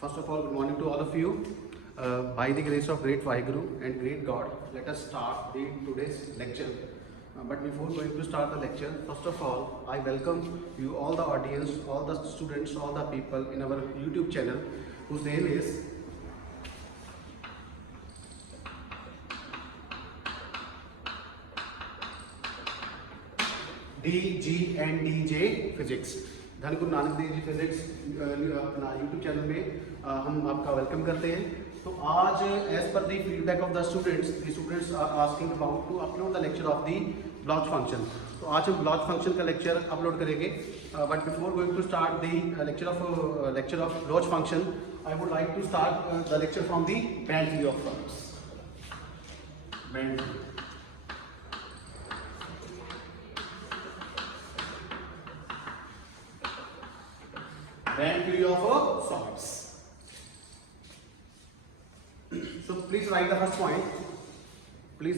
First of all, good morning to all of you. By the grace of great Vaheguru and great God, let us start today's lecture. But before going to start the lecture, first of all, I welcome you, all the audience, all the students, all the people in our YouTube channel, whose name is DG and DJ Physics. धन Guru Nanak Dev ji physics अपना YouTube channel में हम आपका welcome करते हैं। तो आज as per the feedback of the students are asking about to upload the lecture of the Bloch function. तो आज हम ब्लॉच फंक्शन का लेक्चर अपलोड करेंगे। But before going to start the lecture of Bloch function, I would like to start the lecture from the band theory of band theory of solids. So please write the first point. The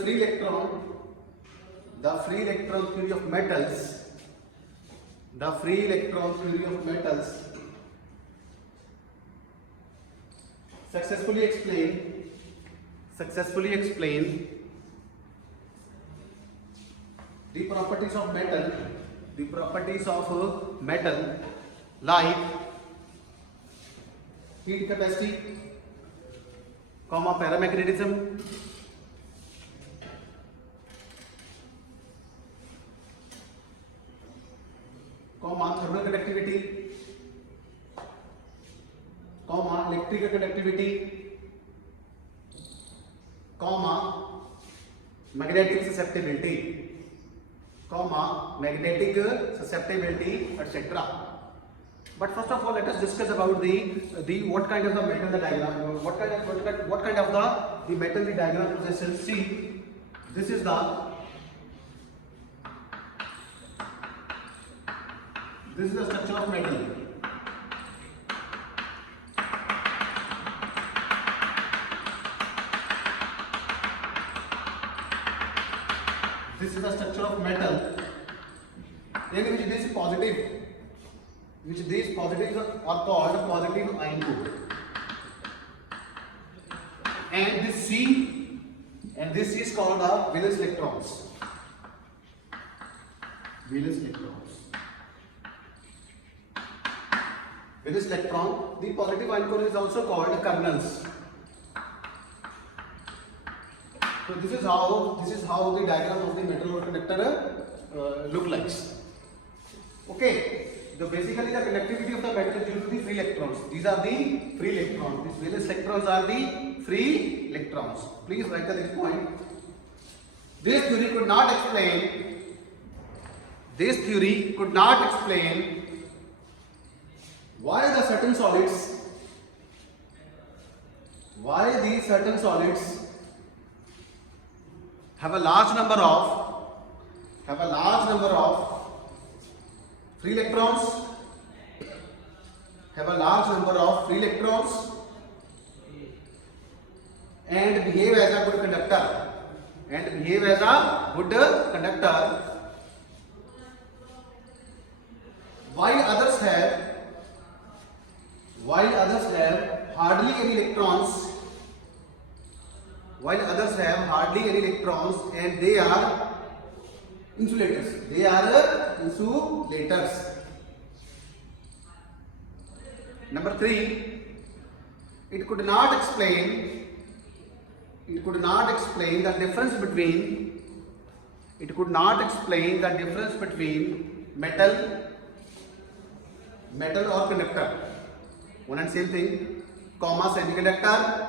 free electron theory of metals. The free electron theory of metals successfully explain the properties of metal. The properties of metal like heat capacity, paramagnetism, thermal conductivity, electrical conductivity, magnetic susceptibility, etc. But first of all, let us discuss about the what kind of the metal the diagram, what kind of the metal the diagram possesses. See, this is the structure of metal. This is the structure of metal in which these positives are called positive ion core, and this C is called the valence electrons. Valence electron. The positive ion core is also called kernels. So this is how the diagram of the metal conductor look like. Okay. So basically the conductivity of the metal is due to the free electrons. These are the free electrons. These valence electrons are the free electrons. Please write the next point. This theory could not explain why these certain solids have a large number of free electrons, and behave as a good conductor, while others have hardly any electrons, and they are insulators. Number 3, it could not explain the difference between metal or conductor, one and same thing, semiconductor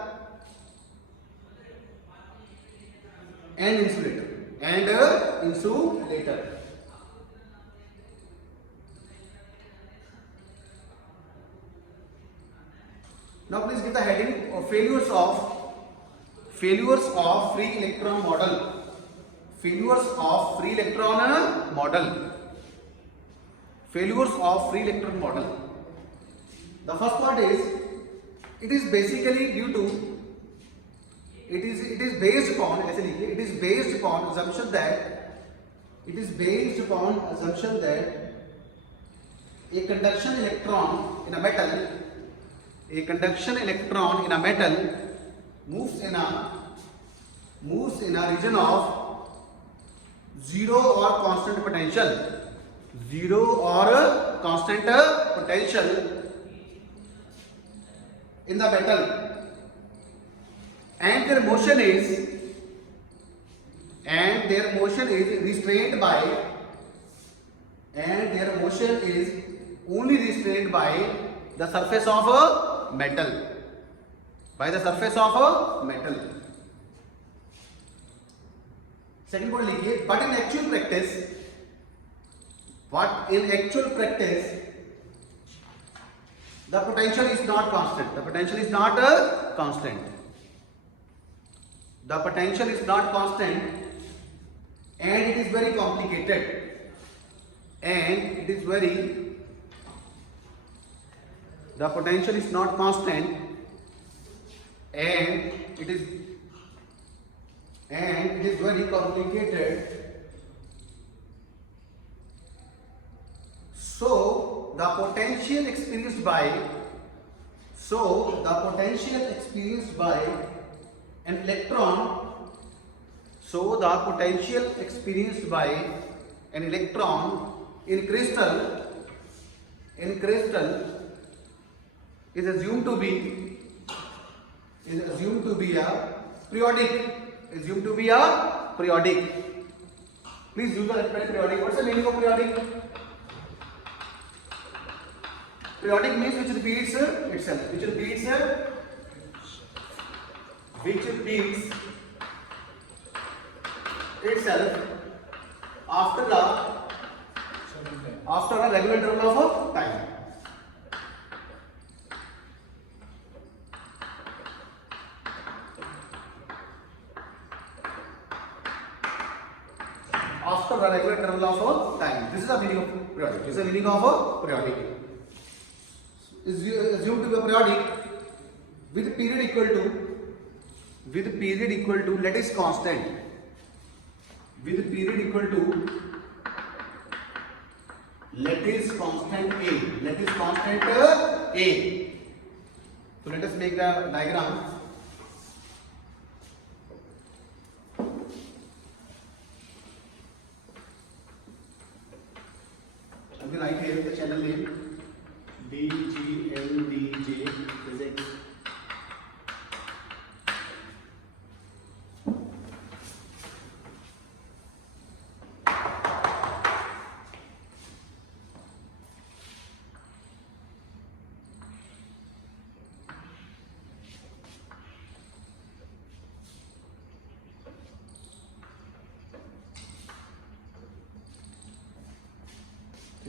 and insulator. Now please give the heading of failures of free electron model. The first part is, it is basically due to it is based upon assumption that a conduction electron in a metal, a conduction electron in a metal moves in a region of zero or constant potential, zero or constant potential in the metal, and their motion is restrained by, and their motion is only restrained by the surface of a metal, by the surface of a metal. Second point लिखिए, but in actual practice the potential is not constant. The potential is not constant. The potential is not constant, and it is very complicated. And it is very, the potential is not constant, and it is very complicated. So the potential experienced by an electron, in crystal is assumed to be a periodic. Please use the letter periodic. What's the meaning of periodic? Periodic means which repeats itself. Which repeats itself after a regular interval of time. After a regular interval of time. This is the meaning of periodic. This is the meaning of periodic. Is assumed to be a periodic with period equal to lattice constant. With period equal to lattice constant A. Lattice constant A. So let us make the diagram. I will write here the channel name DGNDJ physics.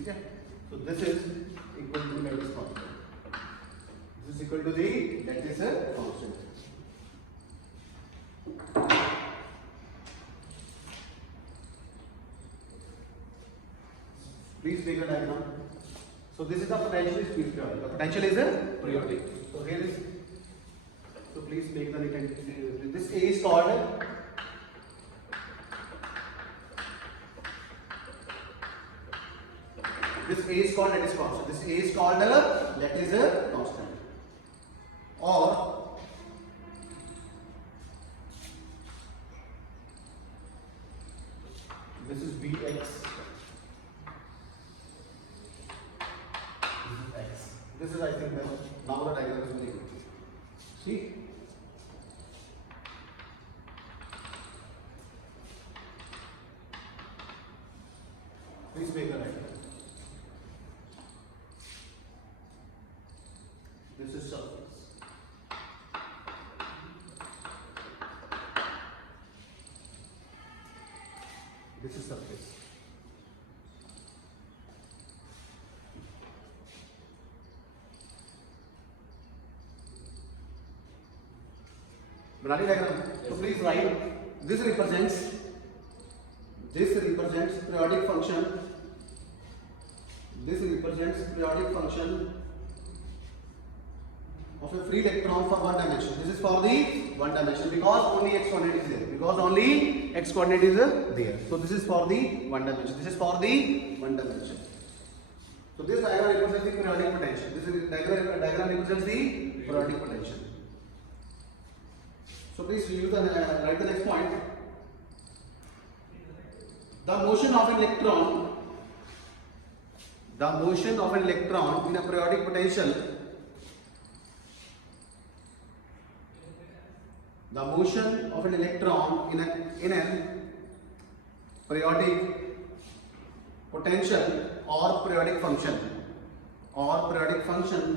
Okay, so this is equal to lattice constant. This is equal to the lattice constant. Please make a diagram. So this is the potential is periodic. The potential is periodic. So here is. So please make the this A is called. This A is called lattice constant. This A is called lattice constant. Or this is Vx. This is X. This is, I think, now the diagram is very good. See? Please make the diagram. This is surface. This is surface. Banani diagram. So please write. This represents periodic function. This represents periodic function of a free electron for one dimension. This is for the one dimension because only x coordinate is there. Because only x coordinate is there. So this is for the one dimension. This is for the one dimension. So this diagram represents the periodic potential. This is diagram represents the periodic potential. So please use the write the next point. The motion of an electron in a periodic potential. The motion of an electron in a periodic potential or periodic function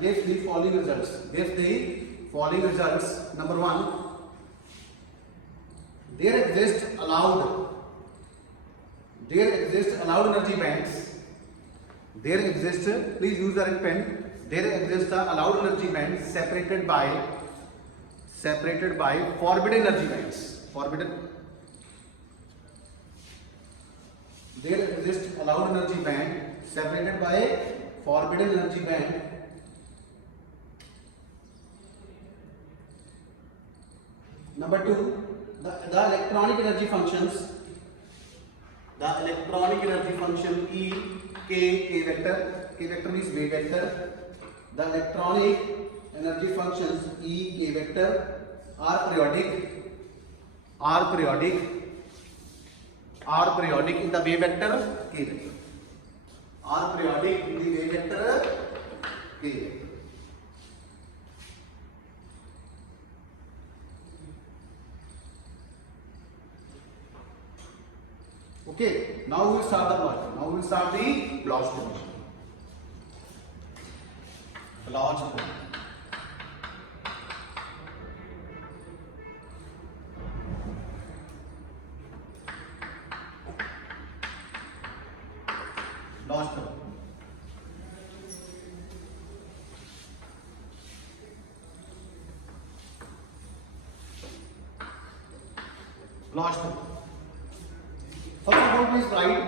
gives the following results. Number one, there exist allowed energy bands. Please use the red pen. There exist the allowed energy bands separated by forbidden energy bands. There exists allowed energy band separated by forbidden energy band. Number two, the electronic energy functions. The electronic energy function E, K vector. K vector means wave vector. The electronic energy functions E, K vector are periodic in the wave vector K vector. Are periodic in the wave vector K vector. Okay, now we will start the plot. Now we will start the Bloch dimension. Bloch dimension. Bloch dimension. Bloch dimension. First of all, please write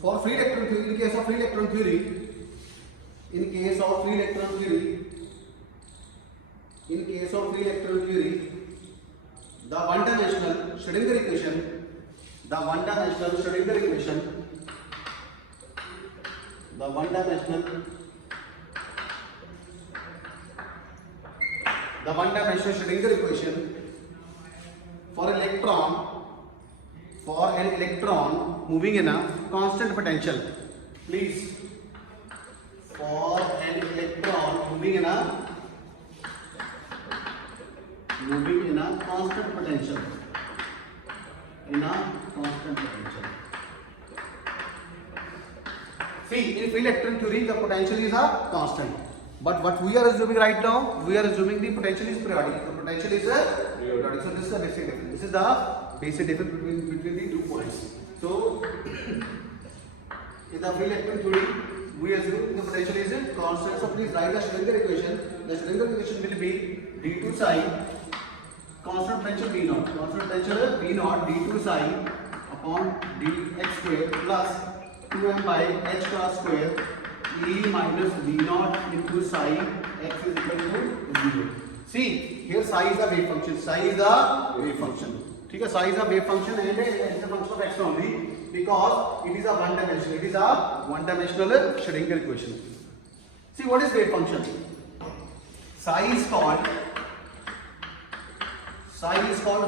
for free electron theory. In case of free electron theory, the one-dimensional Schrödinger equation, for an electron moving in a constant potential. Please, for an electron moving in a constant potential. See, in free electron theory, the potential is a constant. But what we are assuming right now, we are assuming the potential is periodic. The potential is periodic. So this is the basic difference. This is the basic difference between the 2 points. So in the free electron theory, we assume the potential is constant. So please write the Schrödinger equation. The Schrödinger equation will be d2 psi constant potential V0. Constant potential V0 d2 psi upon dx square plus 2m by h cross square E minus V0 into psi x is equal to 0. See, here psi is a wave function. ठीक है, psi is a wave function and it is a function of x only because it is a one-dimensional Schrödinger equation. See, what is wave function? Psi is called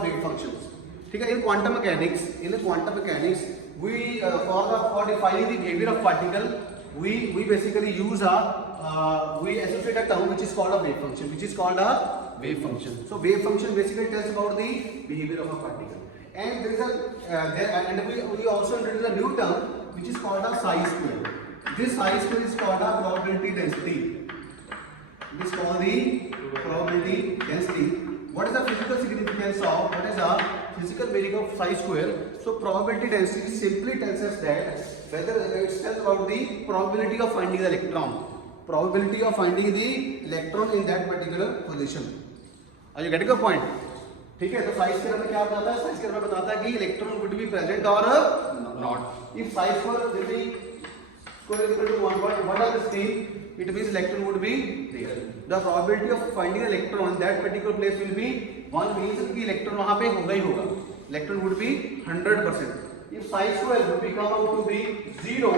wave functions. ठीक है, in quantum mechanics, we for defining the behavior of particle, we basically use we associate a term which is called a wave function. So wave function basically tells about the behavior of a particle. And there is we also introduce a new term which is called a psi square. This psi square is called a probability density. It is called the probability density. What is the physical significance of? What is the physical meaning of psi square? So probability density simply tells us that whether it tells about the probability of finding the electron. Probability of finding the electron in that particular position. Are you getting the point? ठीक है, तो psi square में क्या बताता है? Psi square में बताता है कि electron would be present or not. If psi square will be square is equal to 1, what does this mean? It means electron would be there. The probability of finding electron in that particular place will be 1 means कि electron वहाँ पे होगा ही होगा. Electron would be 100%. If psi square would become out to be 0,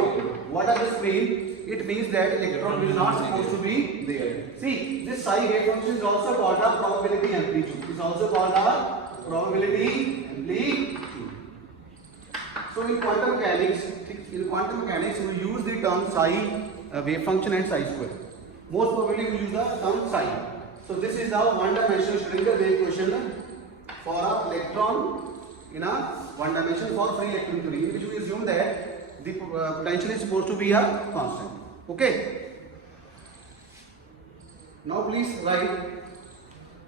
What does this mean? It means that electron is not supposed to be there. See, this psi wave function is also called a probability amplitude. It's also called a probability amplitude. So in quantum mechanics, we use the term psi wave function and psi square. Most probably we use the term psi. So this is the one-dimensional Schrödinger wave equation for an electron in a one dimension for free electron theory, in which we assume that the potential is supposed to be a constant. Okay. Now please write.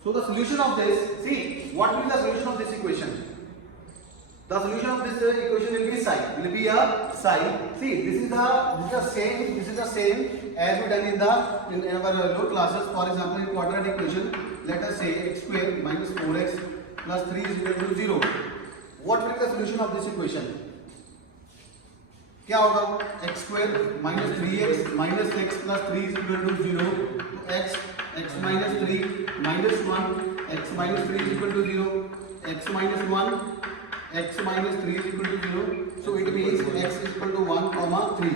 So the solution of this. See, what will be the solution of this equation? The solution of this equation will be psi. Will be a psi. See, this is the same as we done in our lower classes. For example, in quadratic equation, let us say x square minus 4x plus 3 is equal to 0. What will be the solution of this equation? क्या होगा? x square minus 3x minus x plus 3 is equal to 0. तो x minus 3 minus 1 x minus 3 is equal to 0. x minus 1 x minus 3 is equal to 0. So it means x is equal to 1 comma 3.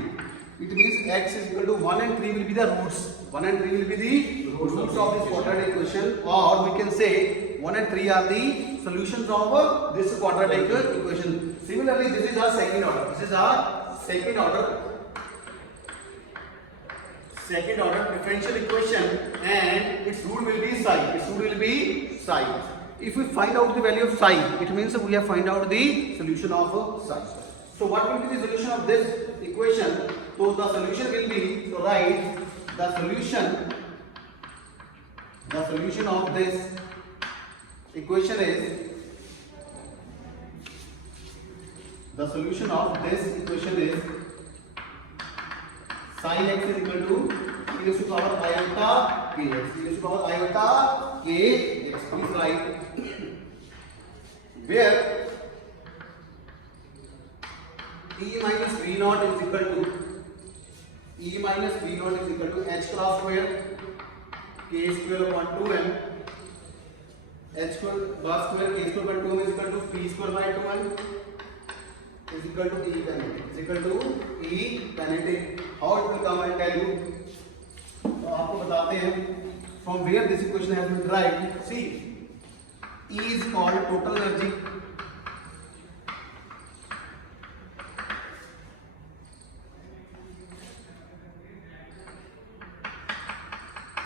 It means x is equal to 1 and 3 will be the roots. 1 and 3 will be the roots of this quadratic equation, or we can say 1 and 3 are the solutions of this quadratic equation. Similarly, this is our second order. This is our second order differential equation, and its root will be psi. If we find out the value of psi, it means we have find out the solution of psi. So what will be the solution of this equation? So the solution will be, so write the solution of this equation is, psi x is equal to e raised to power iota kx. Please write where E minus V naught is equal to h cross square k square upon 2m. h square bar square k square upon 2m is equal to p square by 2m is equal to E kinetic. How it will come, I'll tell you. तो आपको बताते हैं from where this equation has been derived. See, E is called total energy.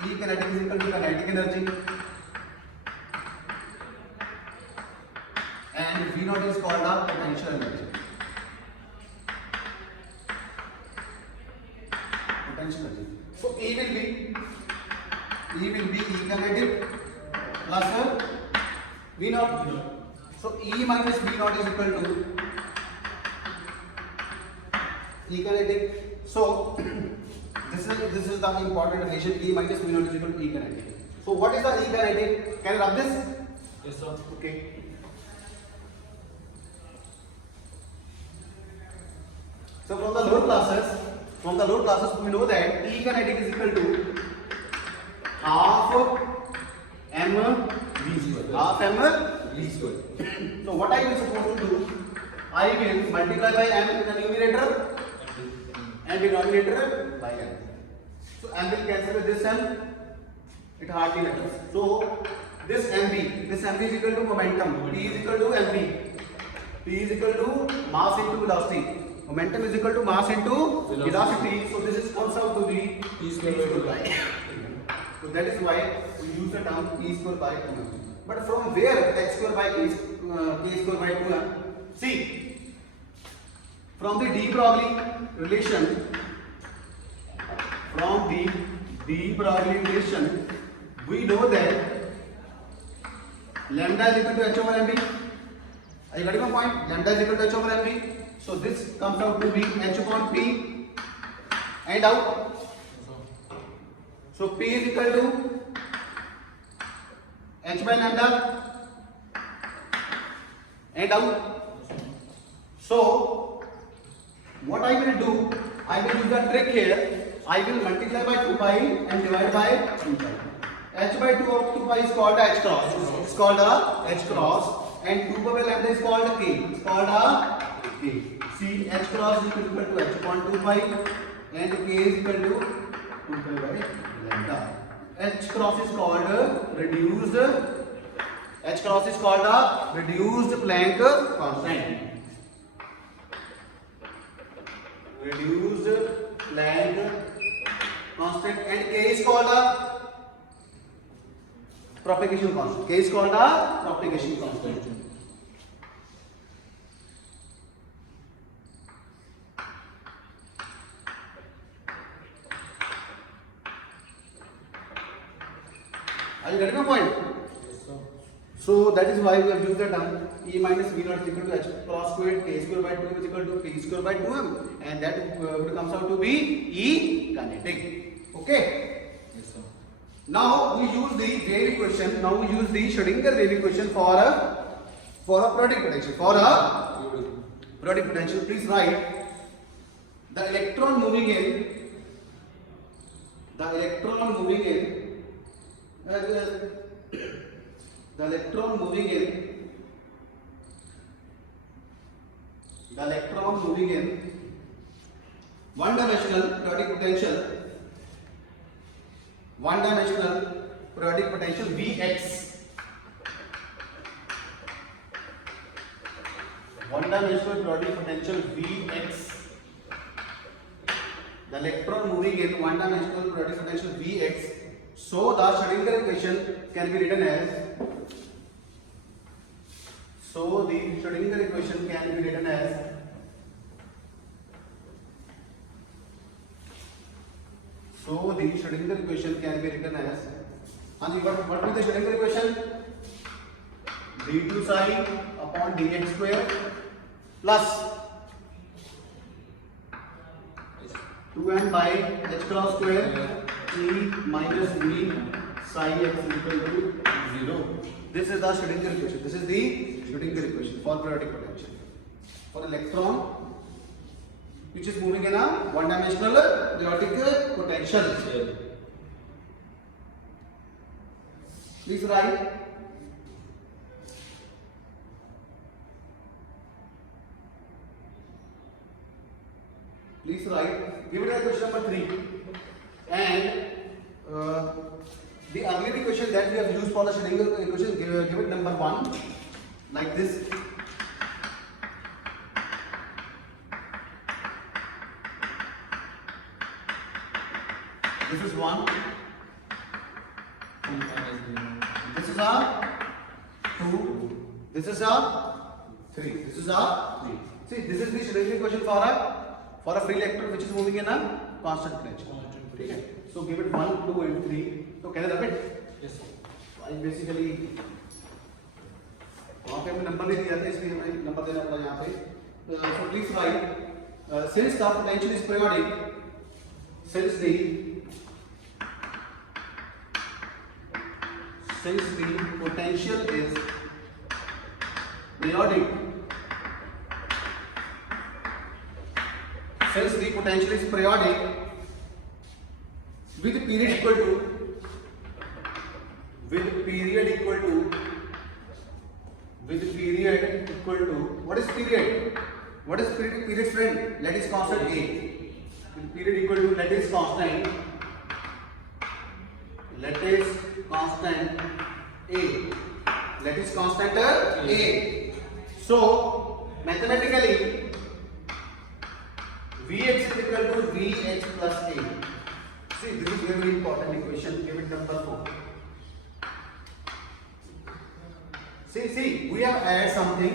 E kinetic is equal to kinetic energy, and V naught is called a potential energy. So E will be E kinetic plus V naught. So E minus V naught is equal to E kinetic. So this is the important relation. E minus V naught is equal to E kinetic. So what is the E kinetic? Can you rub this? Yes, sir. Okay. So from the lower classes we know that E kinetic is equal to half m v square. So what I will supposed to do? I will multiply by m in the numerator and denominator by m. So m will cancel with this m. It hardly matters. So this mv is equal to momentum. P is equal to mv. P is equal to mass into velocity. Momentum is equal to mass into velocity. So this is comes out to be E square by 2. So that is why we use the term E square by 2m. But from where x square by k square by 2m? See, from the de Broglie relation, we know that lambda is equal to h over mv. Are you getting my point? Lambda is equal to h over mv. So this comes out to be h upon p and out. So p is equal to h by lambda and out. So what I will do, I will use the trick here. I will multiply by 2 pi and divide by 2 pi. H by 2 of 2 pi is called h cross. It's called a h cross, and 2 pi by lambda is called k. It's called a K. See, H cross is equal to H upon 2 pi and K is equal to 2 pi by lambda. H cross is called reduced. H cross is called a reduced Planck constant. Reduced Planck constant, and K is called a propagation constant. K is called a propagation constant. Are you getting my point? Yes, sir. So that is why we have used the term E minus V naught is equal to H cross squared K square by 2 is equal to P square by 2m, and that comes out to be E kinetic. Okay. Yes, sir. Now we use the wave equation. Now we use the Schrödinger wave equation for a periodic potential. For a periodic potential, please write the electron moving in. The electron moving in. The electron moving in. The electron moving in one-dimensional periodic potential. One-dimensional periodic potential Vx. One-dimensional periodic potential Vx. The electron moving in one-dimensional periodic potential Vx. So the Schrödinger equation can be written as. So the Schrödinger equation can be written as. So the Schrödinger equation can be written as. And what is the Schrödinger equation? d2 psi upon dx square plus 2n by h cross square e minus v psi x is equal to 0. This is the Schrödinger equation. This is the Schrödinger equation for periodic potential for electron which is moving in a one-dimensional periodic potential. Please write. Please write. Give it a question number 3. And the earlier equation that we have used for the Schrödinger equation, give it number 1 like this. This is 1. This is a 2. This is a 3. This is a 3. See, this is the Schrödinger equation for a free electron which is moving in a constant potential. Okay. So give it 1, 2, and 3. So can I rub it? Yes, sir. I basically वहाँ पे हमने number नहीं दिया था इसलिए हमें number देना पड़ा यहाँ पे. So please write. Since the potential is periodic, since the potential is periodic, since the potential is periodic with period equal to what is period? What is period friend? Let is constant a. With period equal to let is constant a. Let is constant a. So mathematically Vx is equal to Vx plus a. See, this is very important equation. Give it number 4. See, we have added something.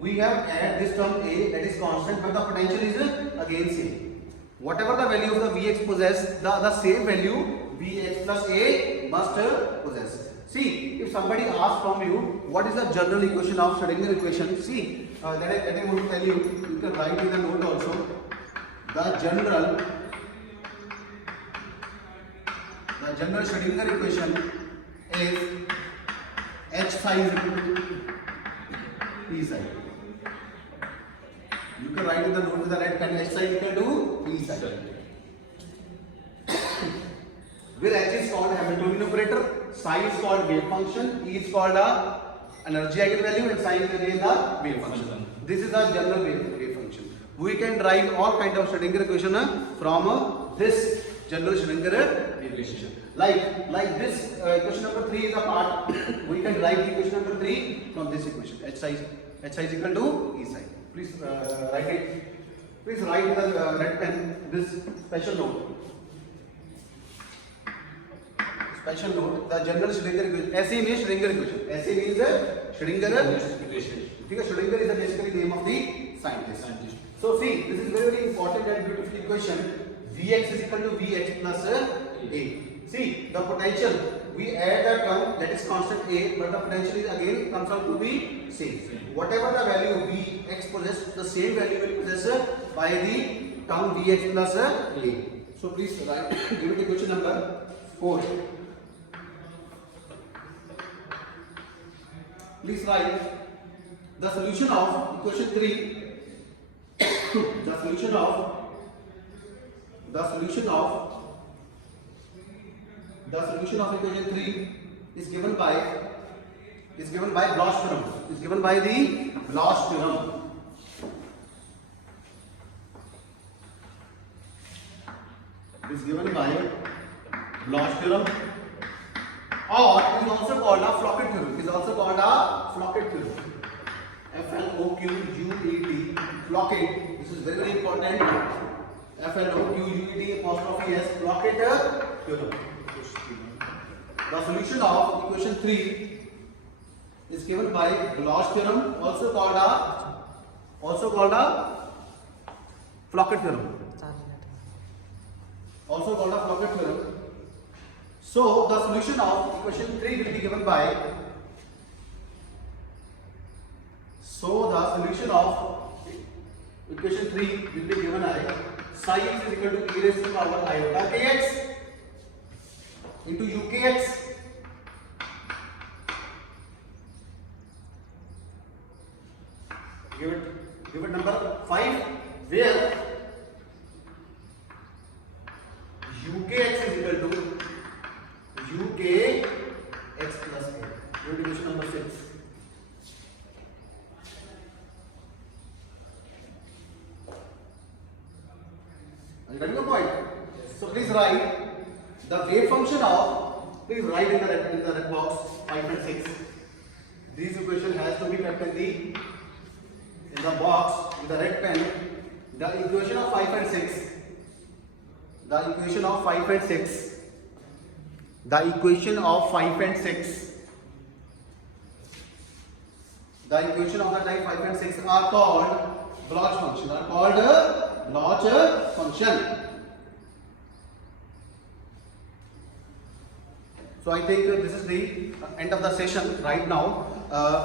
We have added this term a, that is constant, but the potential is again same. Whatever the value of the Vx possess, the same value Vx plus a must possess. See, if somebody asks from you what is the general equation of Schrödinger equation, see, that I want to tell you, you can write in the note also. The general Schrödinger equation is H psi is equal to P psi. You can write in the note with the right pen. H psi is equal to P psi. Where H is called Hamiltonian operator, psi is called wave function, E is called energy eigenvalue, and psi is again the wave function. This is the general wave function. We can derive all kind of Schrodinger equation from this general Schrodinger equation. Like this equation number 3 is a part. We can derive the equation number 3 from this equation. H psi is equal to E psi. Please write it. Please write in the red pen this special note. Special note, the general Schrodinger equation. SE means Schrodinger equation. SE means Schrodinger equation. Because Schrodinger is the basically name of the scientist. So see, this is very very important and beautiful equation. Vx is equal to Vh plus A. See, the potential, we add a term that is constant A, but the potential is again comes out to be same. Whatever the value Vx possess, the same value will be possessed by the term Vh plus A. So please write, give it equation number 4. Please write the solution of equation 3. The solution of equation 3 is given by Bloch theorem. Is given by the Bloch theorem. Is given by Bloch theorem, or is also called a Floquet theorem. Is also called a Floquet theorem. Floquet. Floquet. This is very very important. Floquet apostrophe S. Floquet theorem. The solution of equation 3 is given by Bloch theorem, also called a Floquet theorem. Also called a Floquet theorem. So the solution of equation 3 will be given by. So the solution of equation 3 will be given as psi x is equal to e raised to the power iota kx into ukx give it number 5, where ukx is equal to ukx plus a. Give it equation number 6. Are you getting the point? So please write the wave function of, please write in the red box 5 and 6. This equation has to be kept in the box in the red pen. The equation of 5 and 6. The equation of 5 and 6. The equation of 5 and 6. The equation of the type 5 and 6 are called Bloch function. Are called Bloch function. So I think this is the end of the session right now.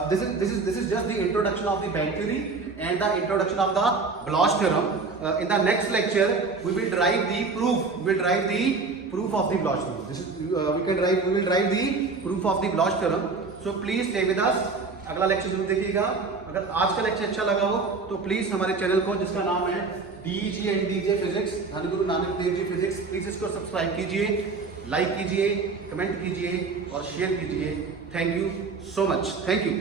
This is just the introduction of the band theory and the introduction of the Bloch theorem. In the next lecture, we will derive the proof. We will derive the proof of the Bloch theorem. This is we will derive the proof of the Bloch theorem. So please stay with us. अगला lecture जरूर देखिएगा. अगर आज का lecture अच्छा लगा हो तो प्लीज हमारे चैनल को, जिसका नाम है DG and DJ फिजिक्स, धन गुरु नानक देव जी फिजिक्स, प्लीज इसको सब्सक्राइब कीजिए, लाइक कीजिए, कमेंट कीजिए और शेयर कीजिए. Thank you so much. Thank you.